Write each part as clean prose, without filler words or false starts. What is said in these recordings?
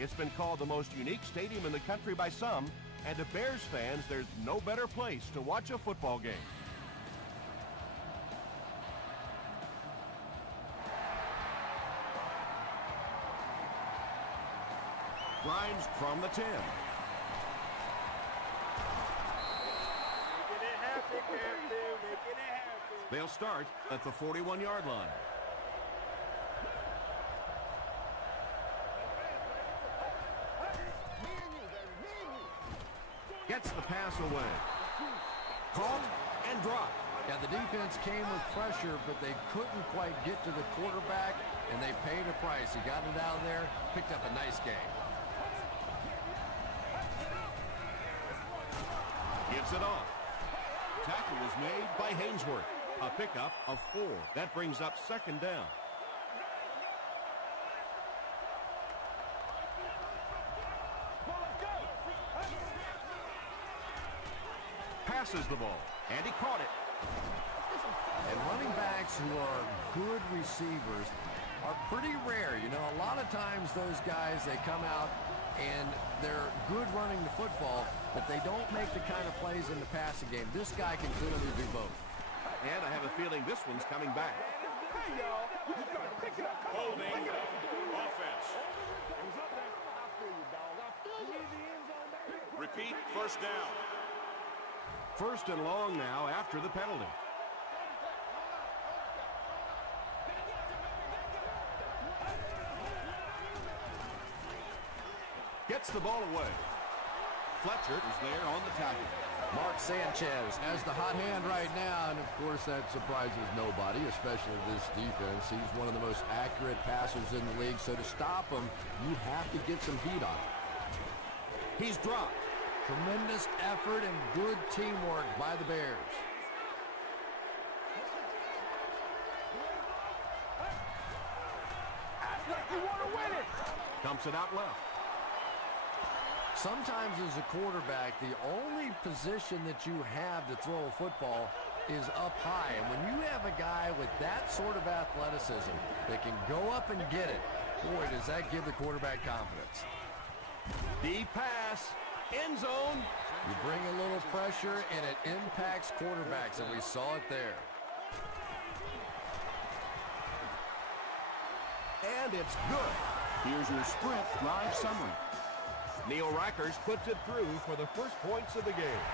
It's been called the most unique stadium in the country by some, and to Bears fans, there's no better place to watch a football game. Grimes from the 10. They'll start at the 41-yard line. Gets the pass away. Caught and dropped. Yeah, the defense came with pressure, but they couldn't quite get to the quarterback, and they paid a price. He got it out of there, picked up a nice game. Gives it off. Tackle was made by Hainsworth. A pickup of 4. That brings up second down. Passes the ball, and he caught it. And running backs who are good receivers are pretty rare. You know, a lot of times those guys, they come out and they're good running the football, but they don't make the kind of plays in the passing game. This guy can clearly do both. And I have a feeling this one's coming back. Hey, y'all. Holding offense. Repeat, first down. First and long now after the penalty. Gets the ball away. Fletcher is there on the tackle. Mark Sanchez has the hot hand right now, and of course that surprises nobody, especially this defense. He's one of the most accurate passers in the league, so to stop him, you have to get some heat on him. He's dropped. Tremendous effort and good teamwork by the Bears. Act like you want to win it. Dumps it out left. Sometimes as a quarterback, the only position that you have to throw a football is up high. And when you have a guy with that sort of athleticism that can go up and get it, boy, does that give the quarterback confidence. Deep pass. End zone. You bring a little pressure, and it impacts quarterbacks, and we saw it there. And it's good. Here's your sprint drive summary. Neil Rackers puts it through for the first points of the game.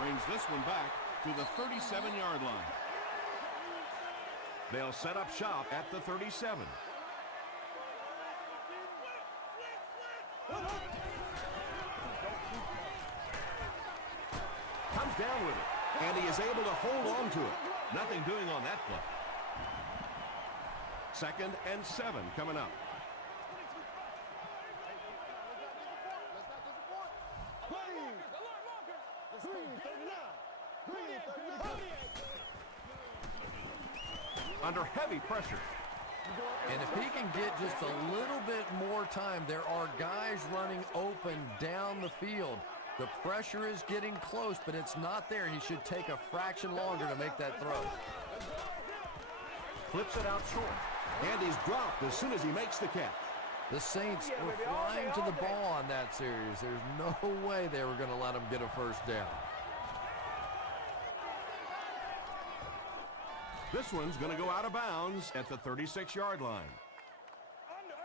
Brings this one back to the 37-yard line. They'll set up shop at the 37. Comes down with it, and he is able to hold on to it. Nothing doing on that play. 2nd and 7 coming up. Under heavy pressure. And if he can get just a little bit more time, there are guys running open down the field. The pressure is getting close, but it's not there. He should take a fraction longer to make that throw. Flips it out short. And he's dropped as soon as he makes the catch. The Saints were flying to the ball on that series. There's no way they were going to let him get a first down. This one's going to go out of bounds at the 36-yard line.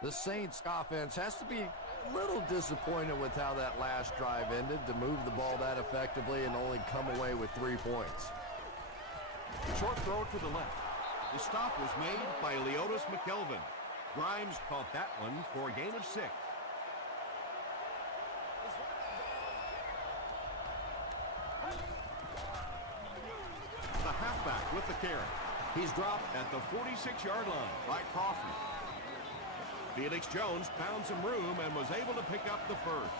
The Saints offense has to be a little disappointed with how that last drive ended, to move the ball that effectively and only come away with 3 points. Short throw to the left. The stop was made by Leotis McKelvin. Grimes caught that one for a gain of 6. The halfback with the carry. He's dropped at the 46-yard line by Crawford. Felix Jones found some room and was able to pick up the first.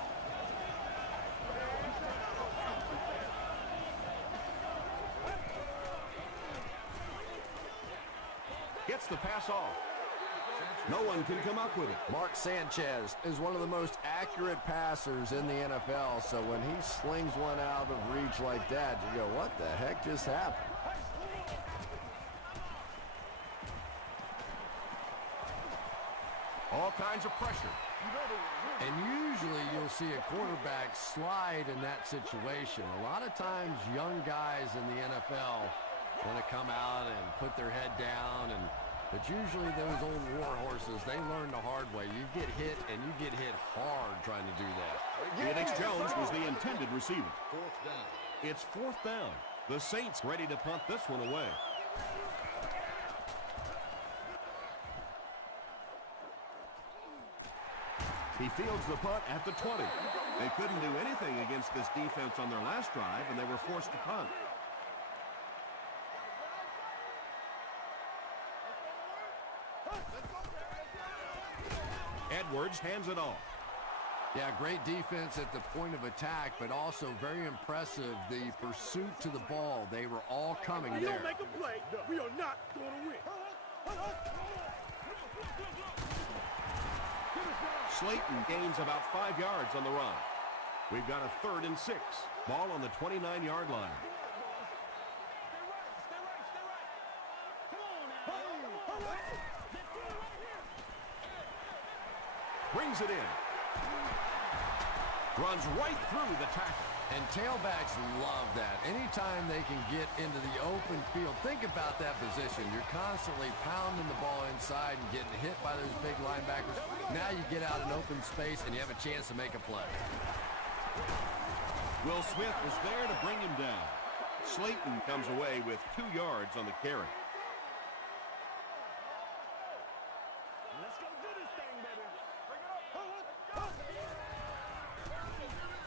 Gets the pass off. No one can come up with it. Mark Sanchez is one of the most accurate passers in the NFL, so when he slings one out of reach like that, you go, what the heck just happened? All kinds of pressure. And usually you'll see a quarterback slide in that situation. A lot of times young guys in the NFL want to come out and put their head down, but usually those old war horses, they learn the hard way. You get hit, and you get hit hard trying to do that. Felix Jones was the intended receiver. Fourth down. It's fourth down. The Saints ready to punt this one away. He fields the punt at the 20. They couldn't do anything against this defense on their last drive, and they were forced to punt. Edwards hands it off. Yeah, great defense at the point of attack, but also very impressive, the pursuit to the ball. They were all coming You there. don't make a play, we are not going to win. Slayton gains about 5 yards on the run. We've got a 3rd and 6. Ball on the 29-yard line. Brings it in. Runs right through the tackle. And tailbacks love that. Anytime they can get into the open field, think about that position. You're constantly pounding the ball inside and getting hit by those big linebackers. Now you get out in open space and you have a chance to make a play. Will Smith was there to bring him down. Slayton comes away with 2 yards on the carry. Let's go do this thing, baby. Bring it up.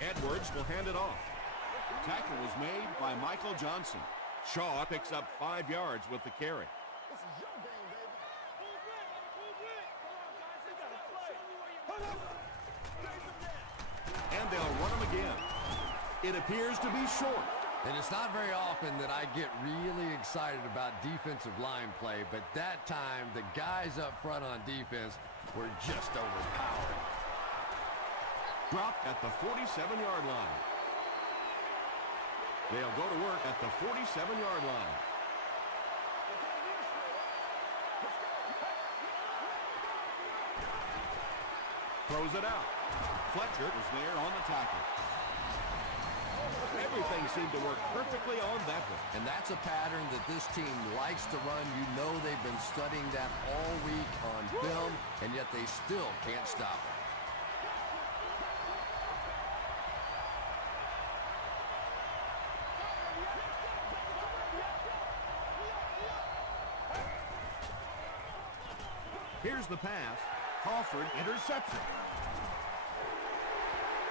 Edwards will hand it off. Tackle was made by Michael Johnson. Shaw picks up 5 yards with the carry. This is your game, baby. Come on, guys, we got to play. And they'll run him again. It appears to be short. And it's not very often that I get really excited about defensive line play, but that time the guys up front on defense were just overpowered. Dropped at the 47-yard line. They'll go to work at the 47-yard line. Throws it out. Fletcher was there on the tackle. Everything seemed to work perfectly on that one. And that's a pattern that this team likes to run. You know they've been studying that all week on film, and yet they still can't stop it. Here's the pass. Crawford interception.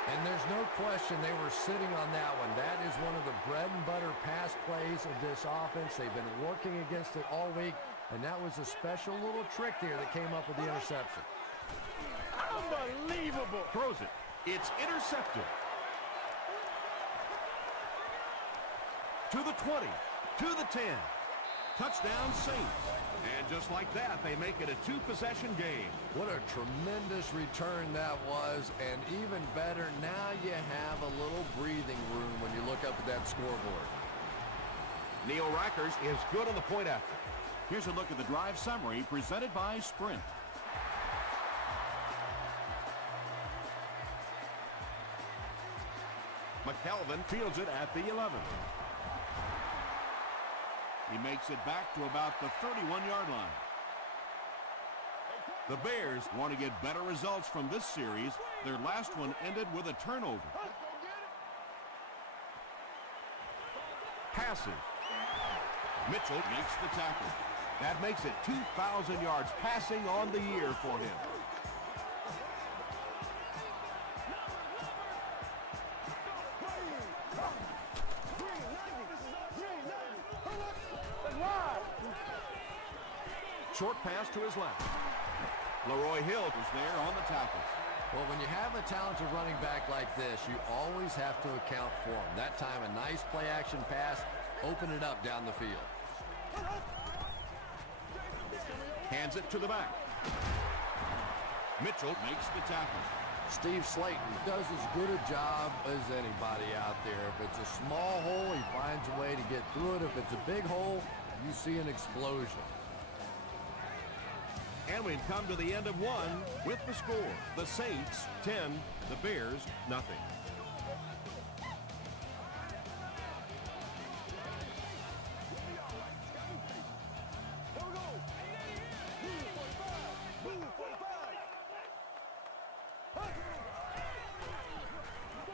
And there's no question they were sitting on that one. That is one of the bread and butter pass plays of this offense. They've been working against it all week, and that was a special little trick there that came up with the interception. Unbelievable. Throws it. It's intercepted. To the 20. To the 10. Touchdown Saints. And just like that, they make it a 2-possession game. What a tremendous return that was, and even better, now you have a little breathing room when you look up at that scoreboard. Neil Rackers is good on the point after. Here's a look at the drive summary presented by Sprint. McKelvin fields it at the 11. He makes it back to about the 31-yard line. The Bears want to get better results from this series. Their last one ended with a turnover. Passes. Mitchell makes the tackle. That makes it 2,000 yards passing on the year for him. Short pass to his left. Leroy Hill was there on the tackle. Well, when you have a talented running back like this, you always have to account for him. That time, a nice play-action pass, open it up down the field. Hands it to the back. Mitchell makes the tackle. Steve Slayton does as good a job as anybody out there. If it's a small hole, he finds a way to get through it. If it's a big hole, you see an explosion. And we've come to the end of one with the score. The Saints 10, the Bears nothing.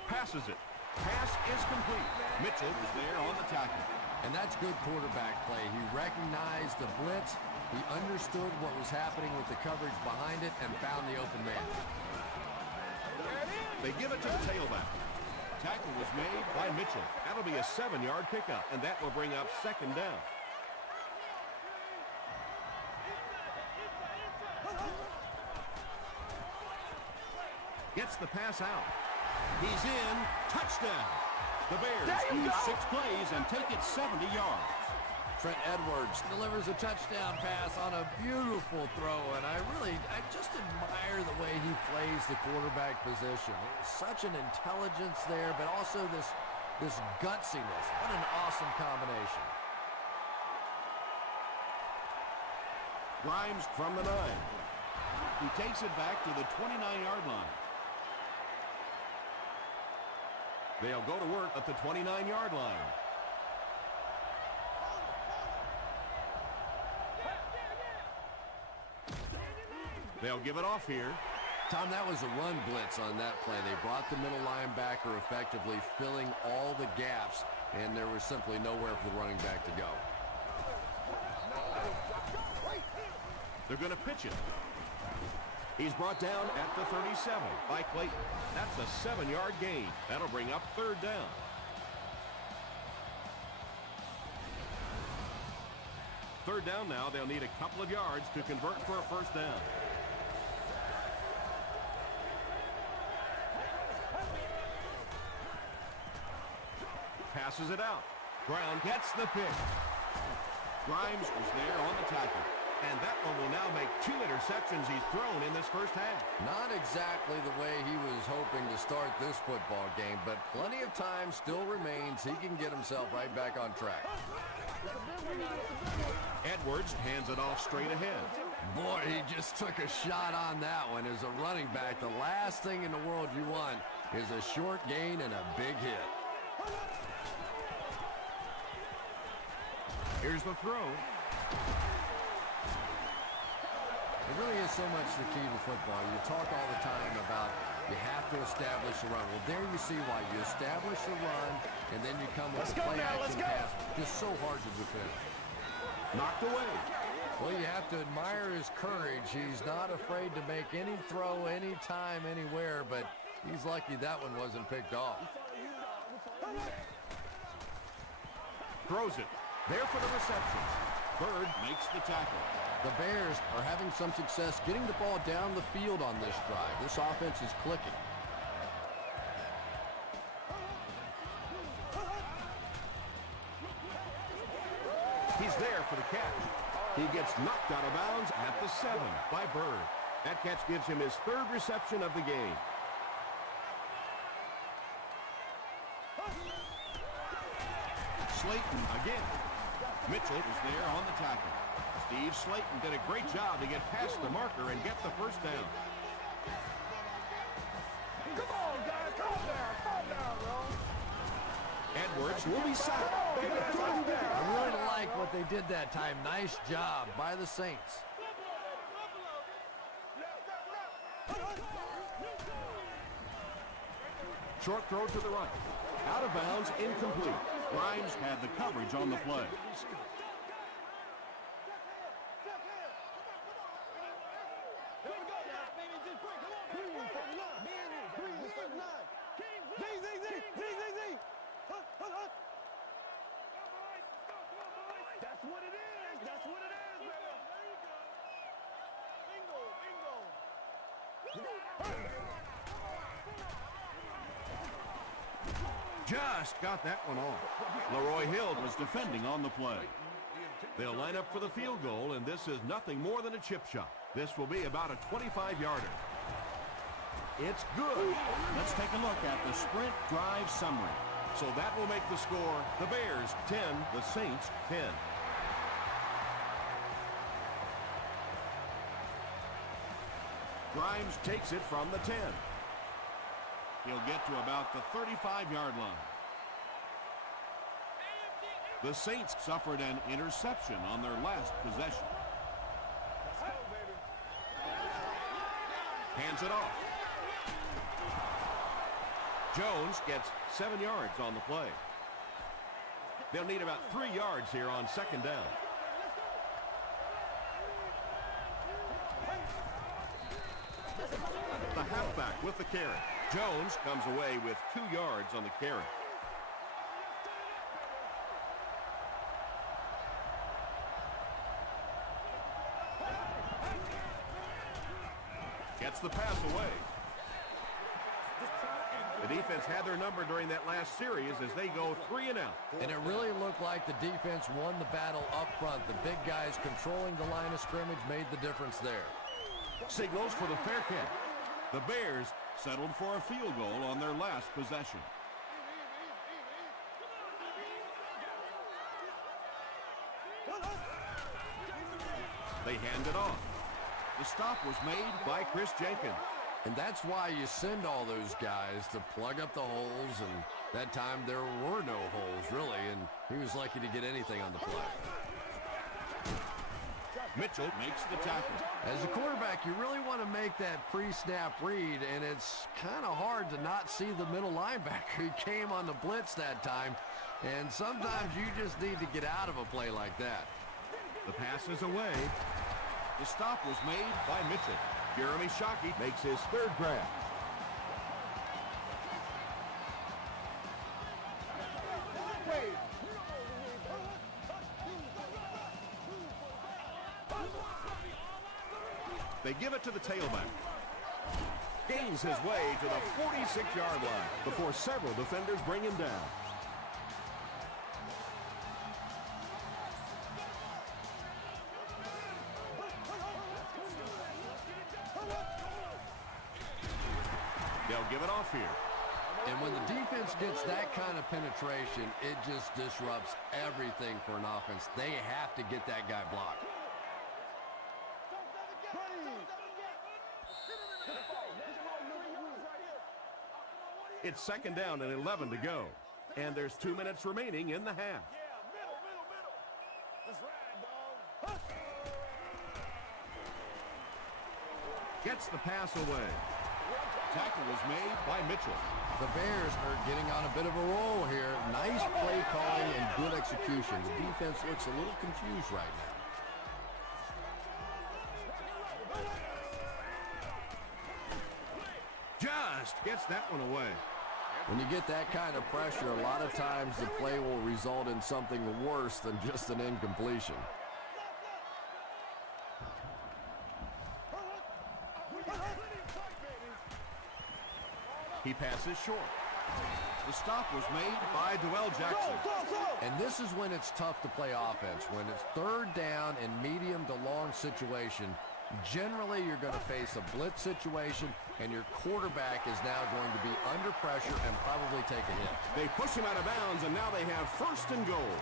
Passes it. Pass is complete. Mitchell is there on the tackle. And that's good quarterback play. He recognized the blitz. He understood what was happening with the coverage behind it and found the open man. They give it to the tailback. Tackle was made by Mitchell. That'll be a 7-yard pickup, and that will bring up second down. Gets the pass out. He's in. Touchdown. The Bears use 6 plays and take it 70 yards. Trent Edwards delivers a touchdown pass on a beautiful throw, and I just admire the way he plays the quarterback position. Such an intelligence there, but also this gutsiness. What an awesome combination. Grimes from the 9. He takes it back to the 29-yard line. They'll go to work at the 29-yard line. They'll give it off here. Tom, that was a run blitz on that play. They brought the middle linebacker effectively, filling all the gaps, and there was simply nowhere for the running back to go. They're going to pitch it. He's brought down at the 37 by Clayton. That's a 7-yard gain. That'll bring up third down. Third down now. They'll need a couple of yards to convert for a first down. Passes it out. Brown gets the pick. Grimes was there on the tackle. And that one will now make 2 interceptions he's thrown in this first half. Not exactly the way he was hoping to start this football game, but plenty of time still remains. He can get himself right back on track. Edwards hands it off straight ahead. Boy, he just took a shot on that one. As a running back, the last thing in the world you want is a short gain and a big hit. Here's the throw. It really is so much the key to football. You talk all the time about you have to establish a run. Well, there you see why. You establish a run, and then you come with a play-action pass. Just so hard to defend. Knocked away. Well, you have to admire his courage. He's not afraid to make any throw, anytime, anywhere, but he's lucky that one wasn't picked off. Throws it. There for the reception. Bird makes the tackle. The Bears are having some success getting the ball down the field on this drive. This offense is clicking. He's there for the catch. He gets knocked out of bounds at the 7 by Bird. That catch gives him his 3rd reception of the game. Slayton again. Mitchell is there on the tackle. Steve Slayton did a great job to get past the marker and get the first down. Come on, guys. Calm down, bro. Edwards will be sacked. I really like what they did that time. Nice job by the Saints. Short throw to the right. Out of bounds, incomplete. Grimes had the coverage on the play. That's what it is. That's what it is, baby. There you go. Bingo, bingo. Just got that one off. Leroy Hill was defending on the play. They'll line up for the field goal, and this is nothing more than a chip shot. This will be about a 25-yarder. It's good. Let's take a look at the sprint drive summary. So that will make the score the Bears 10, the Saints 10. Grimes takes it from the 10. He'll get to about the 35-yard line. The Saints suffered an interception on their last possession. Hands it off. Jones gets 7 yards on the play. They'll need about 3 yards here on second down. The halfback with the carry. Jones comes away with 2 yards on the carry. Gets the pass away. The defense had their number during that last series as they go 3 and out. And it really looked like the defense won the battle up front. The big guys controlling the line of scrimmage made the difference there. Signals for the fair catch. The Bears settled for a field goal on their last possession. They hand it off. The stop was made by Chris Jenkins. And that's why you send all those guys to plug up the holes, and that time there were no holes, really, and he was lucky to get anything on the play. Mitchell makes the tackle. As a quarterback, you really want to make that pre-snap read, and it's kind of hard to not see the middle linebacker. He came on the blitz that time, and sometimes you just need to get out of a play like that. The pass is away. The stop was made by Mitchell. Jeremy Shockey makes his 3rd grab. They give it to the tailback. Gains his way to the 46-yard line before several defenders bring him down. They'll give it off here. And when the defense gets that kind of penetration, it just disrupts everything for an offense. They have to get that guy blocked. It's 2nd down and 11 to go. And there's 2 minutes remaining in the half. Gets the pass away. Tackle was made by Mitchell. The Bears are getting on a bit of a roll here. Nice play calling and good execution. The defense looks a little confused right now. Just gets that one away. When you get that kind of pressure, a lot of times the play will result in something worse than just an incompletion. He passes short. The stop was made by Dwell Jackson. And this is when it's tough to play offense. When it's 3rd down and medium to long situation, generally you're going to face a blitz situation, and your quarterback is now going to be under pressure and probably take a hit. They push him out of bounds, and now they have 1st and goal.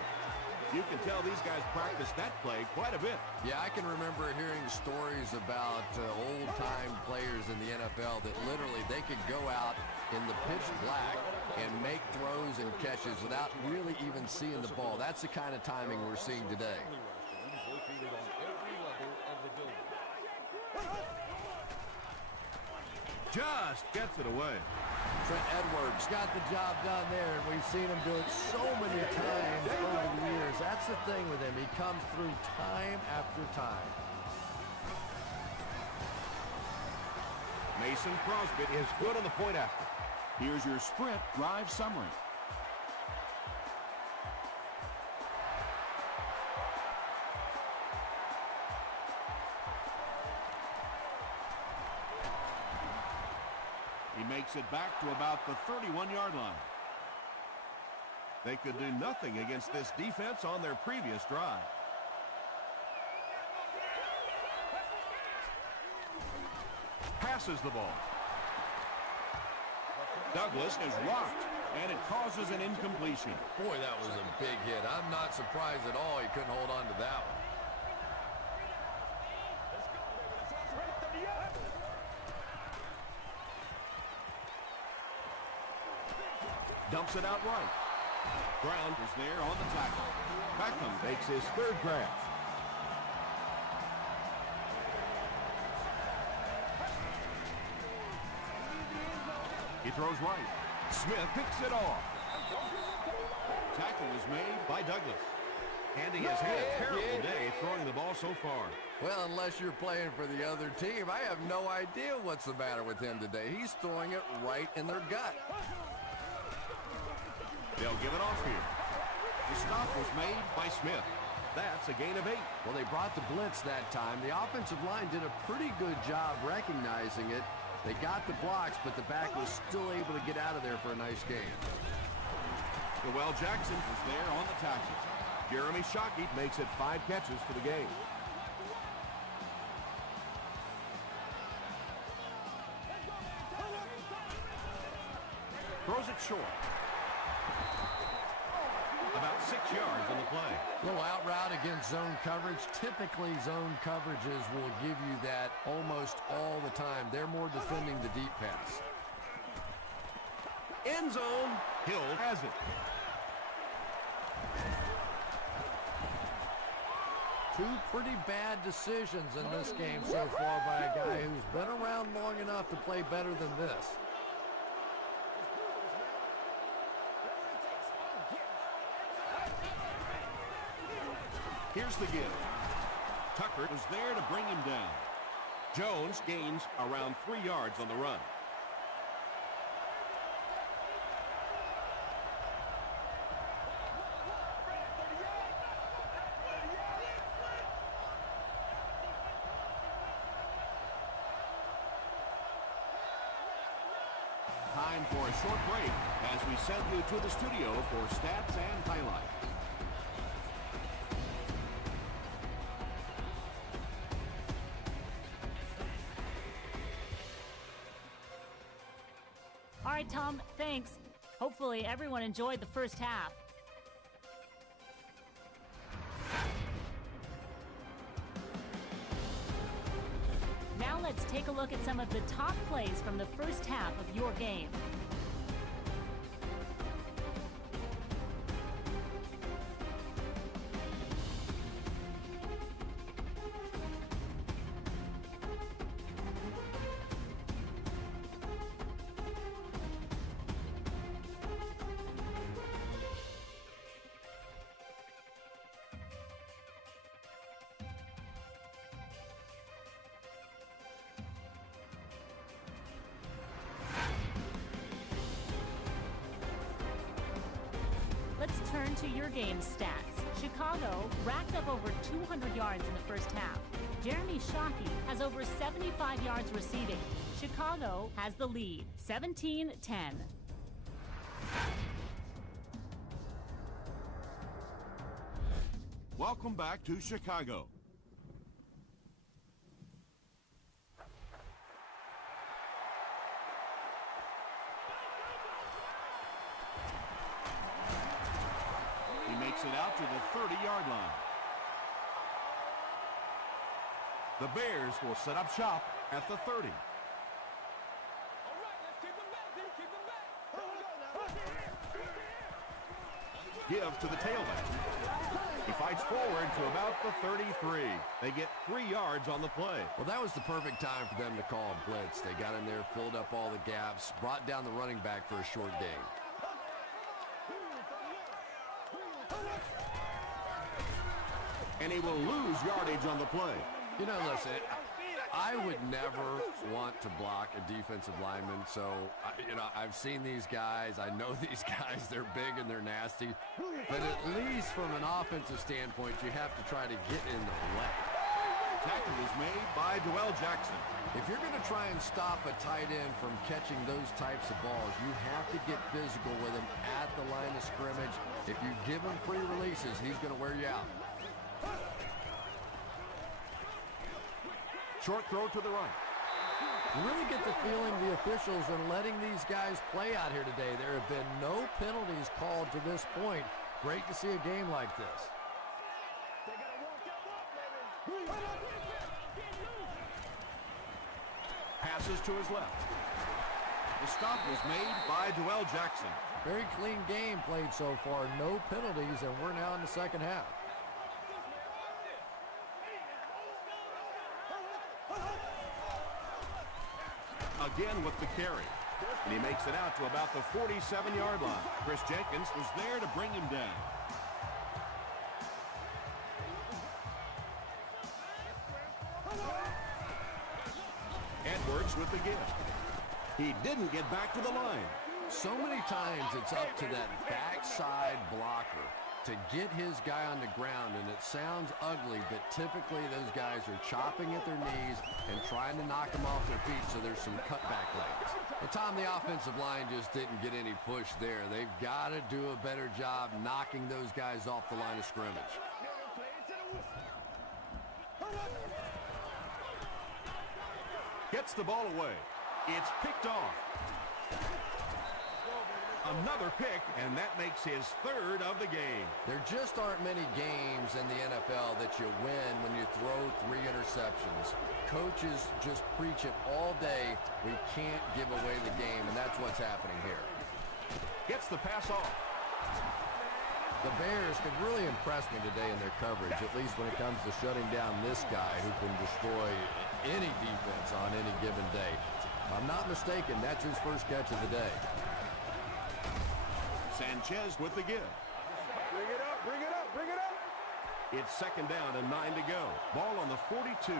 You can tell these guys practice that play quite a bit. Yeah, I can remember hearing stories about old-time players in the NFL that literally they could go out in the pitch black and make throws and catches without really even seeing the ball. That's the kind of timing we're seeing today. Just gets it away. Trent Edwards got the job done there, and we've seen him do it so many times over the years. That's the thing with him. He comes through time after time. Mason Crosby is good on the point after. Here's your sprint drive summary. He makes it back to about the 31-yard line. They could do nothing against this defense on their previous drive. Passes the ball. Douglas is rocked, and it causes an incompletion. Boy, that was a big hit. I'm not surprised at all he couldn't hold on to that one. Dumps it out right. Brown is there on the tackle. Beckham makes his third grab. He throws right. Smith picks it off. Tackle is made by Douglas. And he has had a terrible day throwing the ball so far. Well, unless you're playing for the other team, I have no idea what's the matter with him today. He's throwing it right in their gut. They'll give it off here. The stop was made by Smith. That's a gain of 8. Well, they brought the blitz that time. The offensive line did a pretty good job recognizing it. They got the blocks, but the back was still able to get out of there for a nice gain. Joel Jackson was there on the tackle. Jeremy Shockey makes it 5 catches for the game. Throws it short. About 6 yards on the play. Little out route against zone coverage. Typically, zone coverages will give you that almost all the time. They're more defending the deep pass. End zone. Hill has it. Two pretty bad decisions in this game so far by a guy who's been around long enough to play better than this. Here's the give. Tucker was there to bring him down. Jones gains around 3 yards on the run. Time for a short break as we send you to the studio for stats and highlights. All right, Tom, thanks. Hopefully everyone enjoyed the first half. Now let's take a look at some of the top plays from the first half of your game. Let's turn to your game stats. Chicago racked up over 200 yards in the first half. Jeremy Shockey has over 75 yards receiving. Chicago has the lead, 17-10. Welcome back to Chicago. Makes it out to the 30-yard line. The Bears will set up shop at the 30. Give to the tailback. He fights forward to about the 33. They get 3 yards on the play. Well, that was the perfect time for them to call a blitz. They got in there, filled up all the gaps, brought down the running back for a short gain. And he will lose yardage on the play. You know, listen, I would never want to block a defensive lineman. So, I've seen these guys. I know these guys. They're big and they're nasty. But at least from an offensive standpoint, you have to try to get in the way. Tackle is made by Joel Jackson. If you're going to try and stop a tight end from catching those types of balls, you have to get physical with him at the line of scrimmage. If you give him free releases, he's going to wear you out. Short throw to the right. You really get the feeling the officials are letting these guys play out here today. There have been no penalties called to this point. Great to see a game like this. Passes to his left. The stop was made by Joel Jackson. Very clean game played so far. No penalties, and we're now in the second half. Again with the carry. And he makes it out to about the 47-yard line. Chris Jenkins was there to bring him down. Edwards with the gift. He didn't get back to the line. So many times it's up to that backside blocker to get his guy on the ground, and it sounds ugly, but typically those guys are chopping at their knees and trying to knock them off their feet, so there's some cutback legs. And Tom, the offensive line just didn't get any push there. They've got to do a better job knocking those guys off the line of scrimmage. Gets the ball away. It's picked off. Another pick, and that makes his third of the game. There just aren't many games in the NFL that you win when you throw 3 interceptions. Coaches just preach it all day. We can't give away the game, and that's what's happening here. Gets the pass off. The Bears could really impress me today in their coverage, at least when it comes to shutting down this guy who can destroy any defense on any given day. If I'm not mistaken, that's his first catch of the day. Sanchez with the give. Bring it up, bring it up, bring it up. It's second down and 9 to go. Ball on the 42.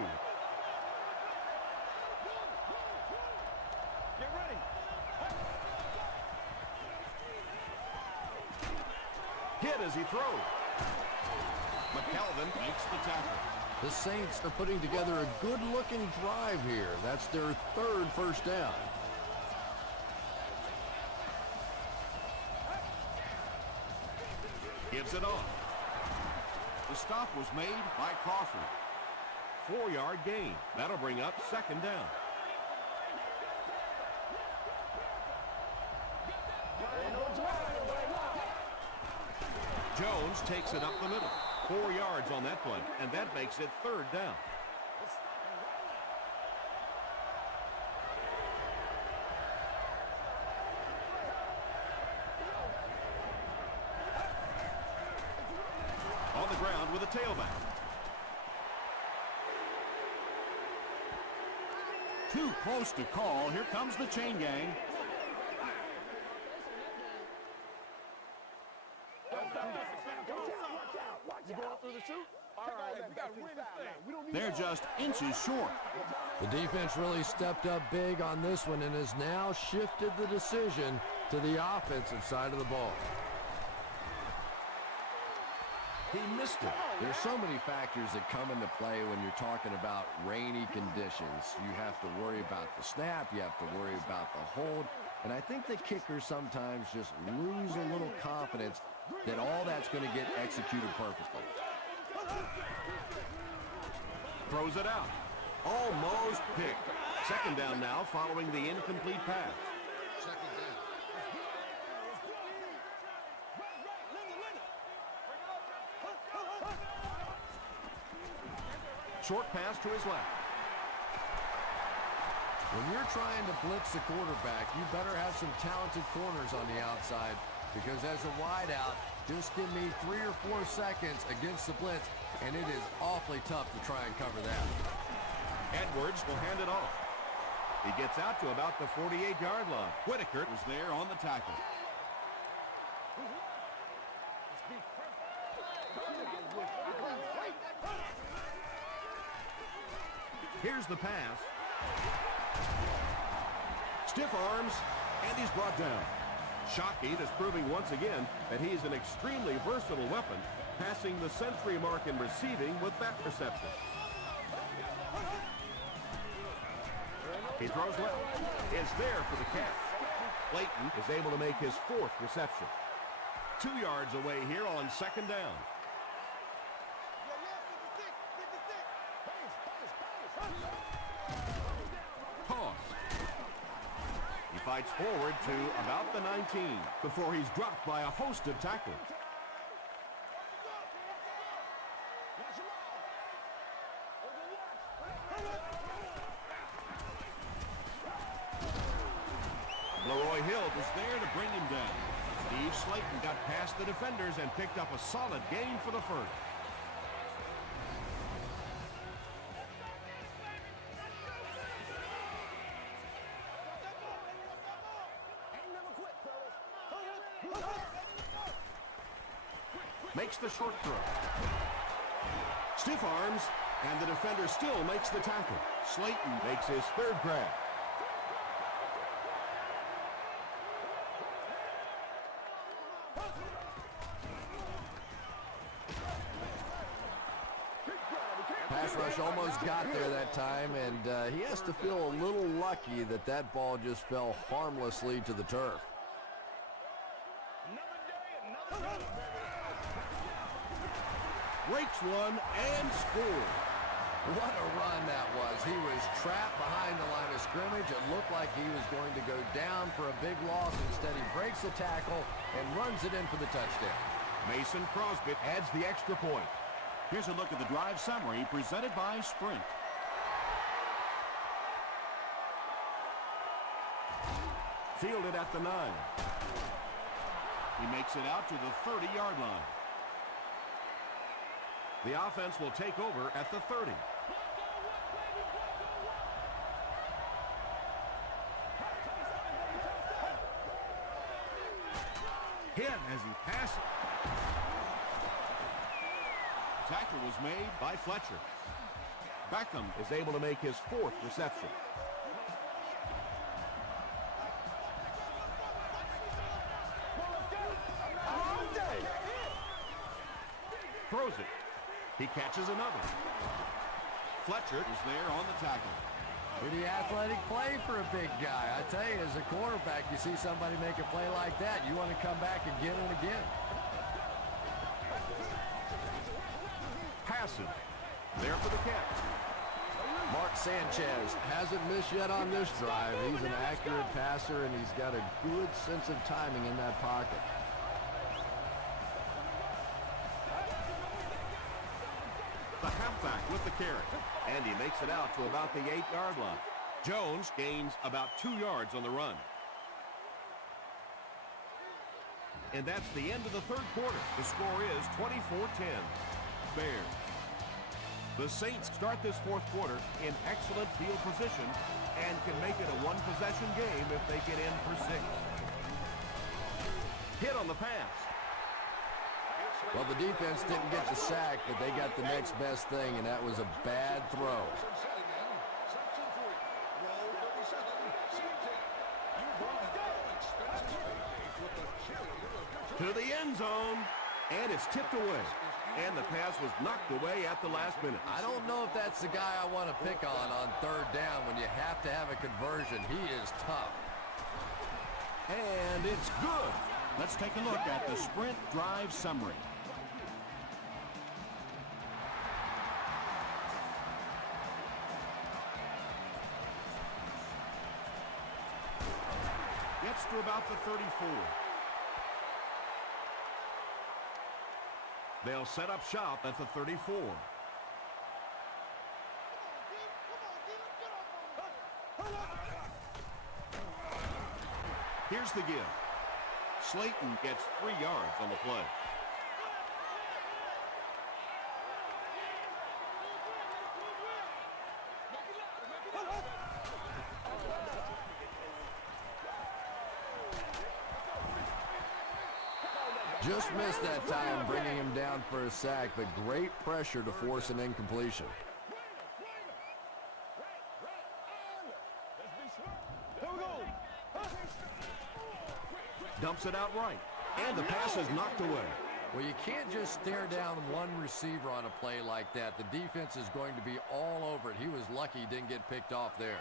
Get ready. Hit as he throws. McKelvin makes the tackle. The Saints are putting together a good-looking drive here. That's their third first down. Gives it off. The stop was made by Crawford. 4-yard gain. That'll bring up second down. Jones takes it up the middle. 4 yards on that play, and that makes it third down. On the ground with a tailback. Too close to call. Here comes the chain gang. You going through the shoot? All right, we got to win this thing. We don't need They're just inches short. The defense really stepped up big on this one and has now shifted the decision to the offensive side of the ball. He missed it. There's so many factors that come into play when you're talking about rainy conditions. You have to worry about the snap, you have to worry about the hold, and I think the kickers sometimes just lose a little confidence that all that's going to get executed perfectly. Throws it out. Almost picked. Second down now following the incomplete pass. Short pass to his left. When you're trying to blitz the quarterback, you better have some talented corners on the outside, because as a wideout, just give me 3 or 4 seconds against the blitz, and it is awfully tough to try and cover that. Edwards will hand it off. He gets out to about the 48-yard line. Whitaker was there on the tackle. Here's the pass. Stiff arms, and he's brought down. Shockey is proving once again that he's an extremely versatile weapon, passing the century mark in receiving with that reception. He throws left. Is there for the catch. Clayton is able to make his 4th reception. 2 yards away here on second down. Toss. He fights forward to about the 19 before he's dropped by a host of tacklers. Leroy Hill was there to bring him down. Steve Slayton got past the defenders and picked up a solid gain for the first. Makes the short throw. Stiff arms, and the defender still makes the tackle. Slayton makes his third grab. Pass rush almost got there that time, and he has to feel a little lucky that that ball just fell harmlessly to the turf. Breaks one and scores. What a run that was. He was trapped behind the line of scrimmage. It looked like he was going to go down for a big loss. Instead, he breaks the tackle and runs it in for the touchdown. Mason Crosby adds the extra point. Here's a look at the drive summary presented by Sprint. Fielded at the 9. He makes it out to the 30-yard line. The offense will take over at the 30. Hit as he passes. Tackle was made by Fletcher. Beckham is able to make his 4th reception. Throws it. He catches another. Fletcher is there on the tackle. Pretty athletic play for a big guy. I tell you, as a quarterback, you see somebody make a play like that, you want to come back again and again. Passing. There for the catch. Mark Sanchez hasn't missed yet on this drive. He's an accurate passer, and he's got a good sense of timing in that pocket. The halfback with the carry. And he makes it out to about the 8-yard line. Jones gains about 2 yards on the run. And that's the end of the third quarter. The score is 24-10. Bears. The Saints start this fourth quarter in excellent field position and can make it a one-possession game if they get in for 6. Hit on the pass. Well, the defense didn't get the sack, but they got the next best thing, and that was a bad throw. To the end zone, and it's tipped away. And the pass was knocked away at the last minute. I don't know if that's the guy I want to pick on third down when you have to have a conversion. He is tough. And it's good. Let's take a look at the Sprint drive summary. Gets to about the 34. They'll set up shop at the 34. Here's the give. Slayton gets 3 yards on the play. Just missed that time, bringing him down for a sack, but great pressure to force an incompletion. Dumps it out right, and the pass is knocked away. Well, you can't just stare down one receiver on a play like that. The defense is going to be all over it. He was lucky he didn't get picked off there.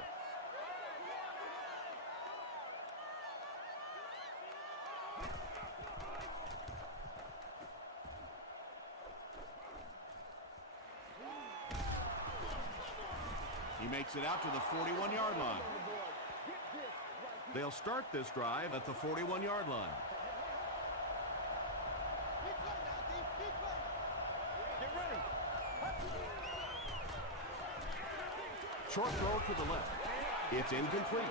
He makes it out to the 41-yard line. They'll start this drive at the 41-yard line. Short throw to the left. It's incomplete.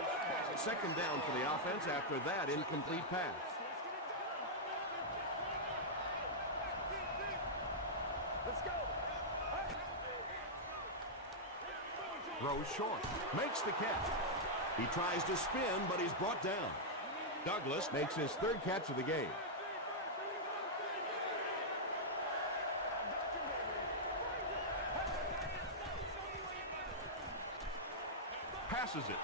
Second down for the offense after that incomplete pass. Throws short. Makes the catch. He tries to spin, but he's brought down. Douglas makes his third catch of the game. Passes it.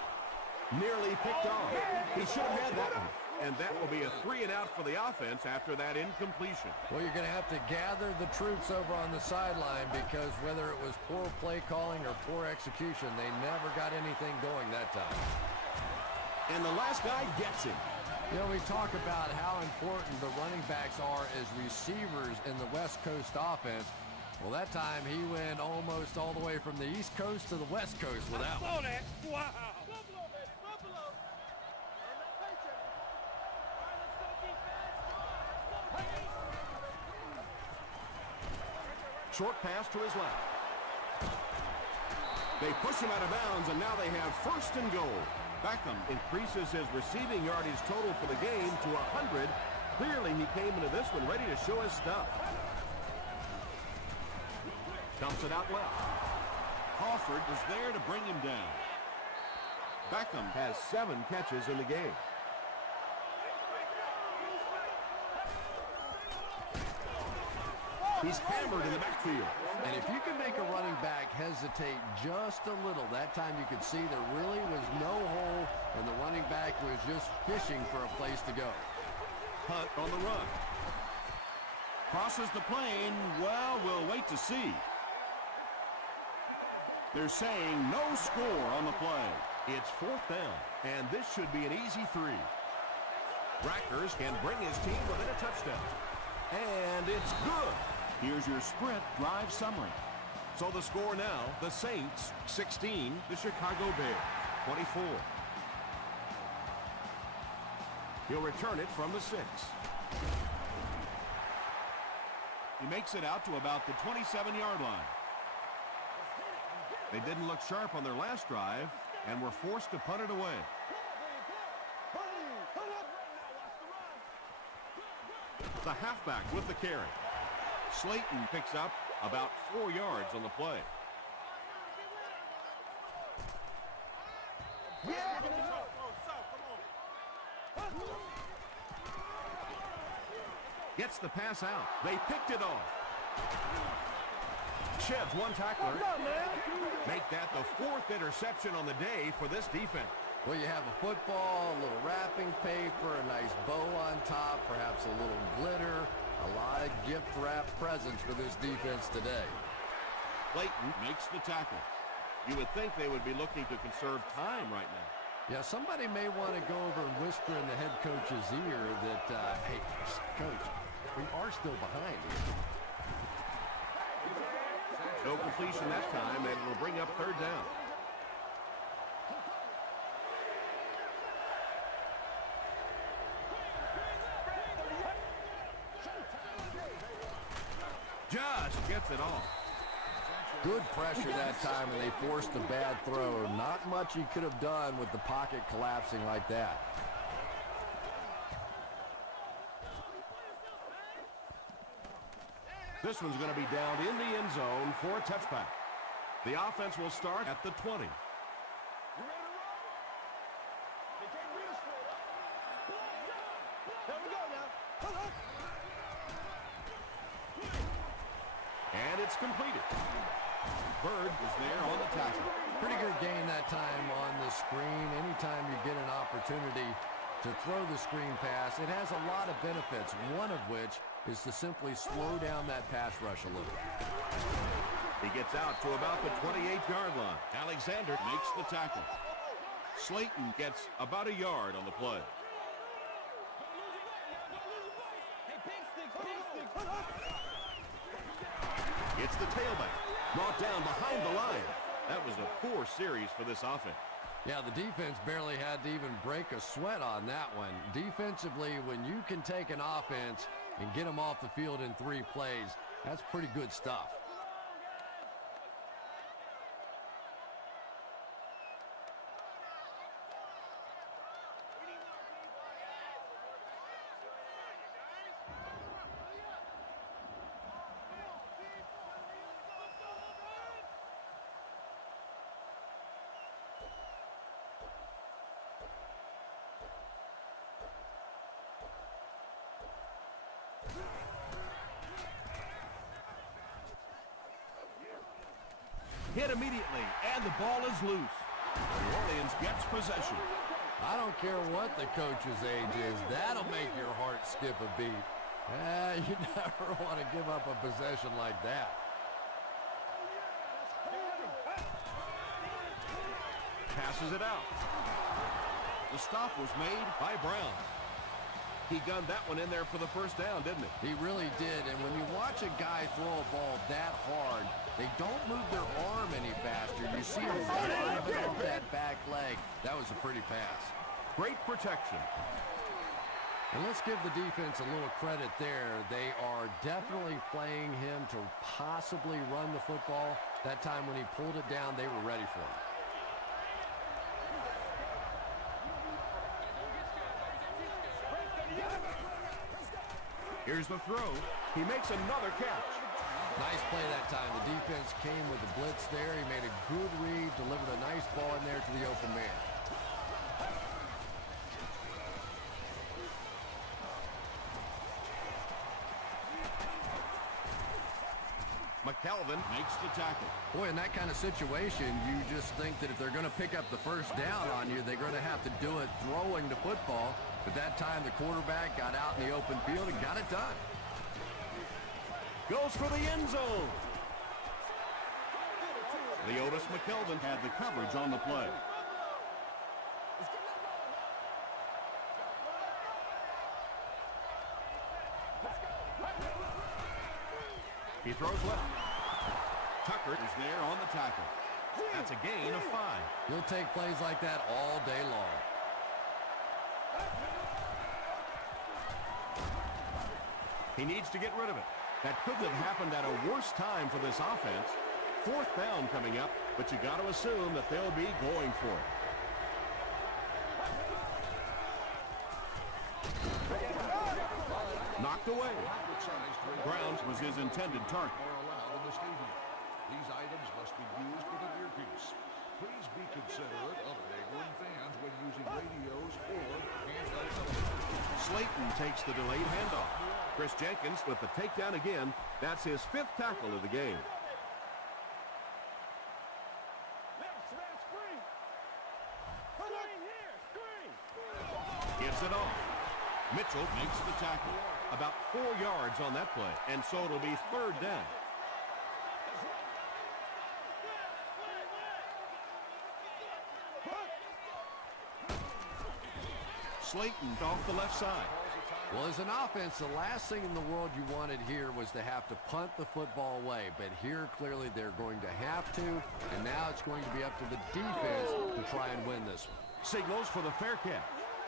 Nearly picked off. He should have had that one. And that will be a 3 and out for the offense after that incompletion. Well, you're going to have to gather the troops over on the sideline because whether it was poor play calling or poor execution, they never got anything going that time. And the last guy gets him. You know, we talk about how important the running backs are as receivers in the West Coast offense. Well, that time he went almost all the way from the East Coast to the West Coast with that one. Wow. Short pass to his left. They push him out of bounds, and now they have first and goal. Beckham increases his receiving yardage total for the game to 100. Clearly, he came into this one ready to show his stuff. Dumps it out left. Crawford was there to bring him down. Beckham has 7 catches in the game. He's hammered in the backfield. And if you can make a running back hesitate just a little, that time you could see there really was no hole and the running back was just fishing for a place to go. Hunt on the run. Crosses the plane. Well, we'll wait to see. They're saying no score on the play. It's 4th down, and this should be an easy 3. Rackers can bring his team within a touchdown. And it's good. Here's your Sprint drive summary. So the score now, the Saints 16, the Chicago Bears 24. He'll return it from the 6. He makes it out to about the 27-yard line. They didn't look sharp on their last drive and were forced to punt it away. The halfback with the carry. Slayton picks up about 4 yards on the play. Gets the pass out. They picked it off. Sheds one tackler. Make that the 4th interception on the day for this defense. Well, you have a football, a little wrapping paper, a nice bow on top, perhaps a little glitter, a lot of gift-wrapped presents for this defense today. Clayton makes the tackle. You would think they would be looking to conserve time right now. Yeah, somebody may want to go over and whisper in the head coach's ear that, hey, coach, we are still behind here. No completion that time, and it'll bring up 3rd down. Just gets it off. Good pressure that time, and they forced a bad throw. Not much he could have done with the pocket collapsing like that. This one's going to be down in the end zone for a touchback. The offense will start at the 20. And it's completed. Bird was there on the tackle. Pretty good gain that time on the screen. Anytime you get an opportunity to throw the screen pass, it has a lot of benefits, one of which is to simply slow down that pass rush a little. He gets out to about the 28-yard line. Alexander makes the tackle. Slayton gets about a yard on the play. It's the tailback, brought down behind the line. That was a poor series for this offense. Yeah, the defense barely had to even break a sweat on that one. Defensively, when you can take an offense and get them off the field in 3 plays, that's pretty good stuff. Hit immediately, and the ball is loose. New Orleans gets possession. I don't care what the coach's age is. That'll make your heart skip a beat. You never want to give up a possession like that. Passes it out. The stop was made by Brown. He gunned that one in there for the first down, didn't he? He really did, and when you watch a guy throw a ball that hard, they don't move their arm any faster. You see him drive it off that back leg. That was a pretty pass. Great protection. And let's give the defense a little credit there. They are definitely playing him to possibly run the football. That time when he pulled it down, they were ready for him. Here's the throw. He makes another catch. Nice play that time. The defense came with the blitz there. He made a good read, delivered a nice ball in there to the open man. McKelvin makes the tackle. Boy, in that kind of situation, you just think that if they're going to pick up the first down on you, they're going to have to do it throwing the football. But that time, the quarterback got out in the open field and got it done. Goes for the end zone. Leotis McKelvin had the coverage on the play. He throws left. Tucker is there on the tackle. That's a gain of 5. He'll take plays like that all day long. He needs to get rid of it. That couldn't have happened at a worse time for this offense. 4th down coming up, but you got to assume that they'll be going for it. Knocked away. Brown was his intended target. These items must be used with an earpiece. Please be considerate of neighboring fans when using radios or handheld telephones. Slayton takes the delayed handoff. Chris Jenkins with the takedown again. That's his 5th tackle of the game. Gets it off. Mitchell makes the tackle. About 4 yards on that play, and so it'll be 3rd down. Slayton off the left side. Well, as an offense, the last thing in the world you wanted here was to have to punt the football away. But here, clearly, they're going to have to. And now it's going to be up to the defense to try and win this one. Signals for the fair catch.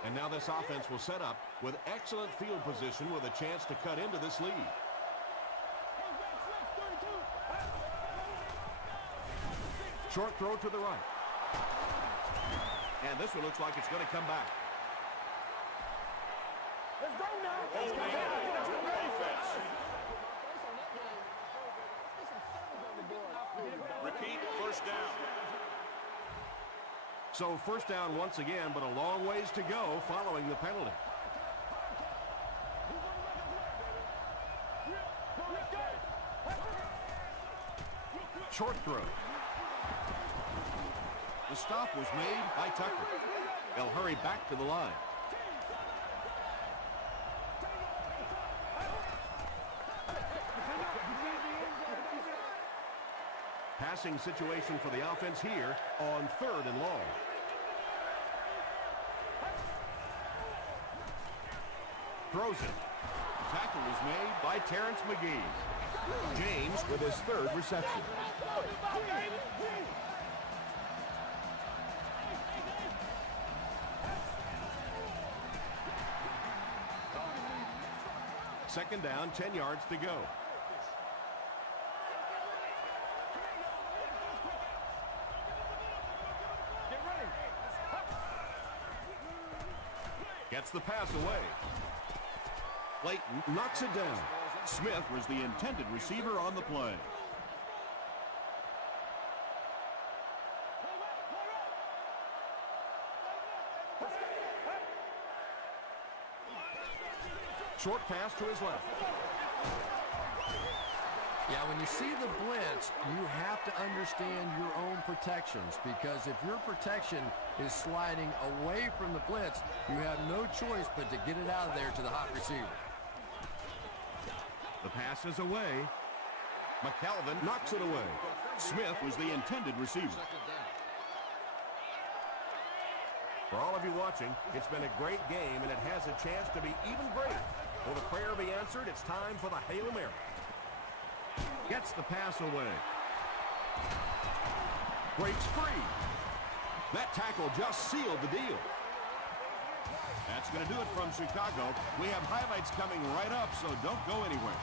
And now this offense will set up with excellent field position with a chance to cut into this lead. Short throw to the right. And this one looks like it's going to come back. Let's go now. Let's go. Repeat, first down. So 1st down once again, but a long ways to go following the penalty. Short throw. The stop was made by Tucker. They'll hurry back to the line. Passing situation for the offense here on 3rd and long. Throws it. Tackle was made by Terrence McGee. James with his 3rd reception. Second down, 10 yards to go. Gets the pass away. Clayton knocks it down. Smith was the intended receiver on the play. Short pass to his left. Yeah, when you see the blitz, you have to understand understand your own protections, because if your protection is sliding away from the blitz, you have no choice but to get it out of there to the hot receiver. The pass is away. McKelvin Knocks it away. Smith was the intended receiver. Second down. For all of you watching, it's been a great game, and it has a chance to be even greater. Will the prayer be answered? It's time for the Hail Mary. Gets the pass away. Breaks free. That tackle just sealed the deal. That's going to do it from Chicago. We have highlights coming right up, so don't go anywhere.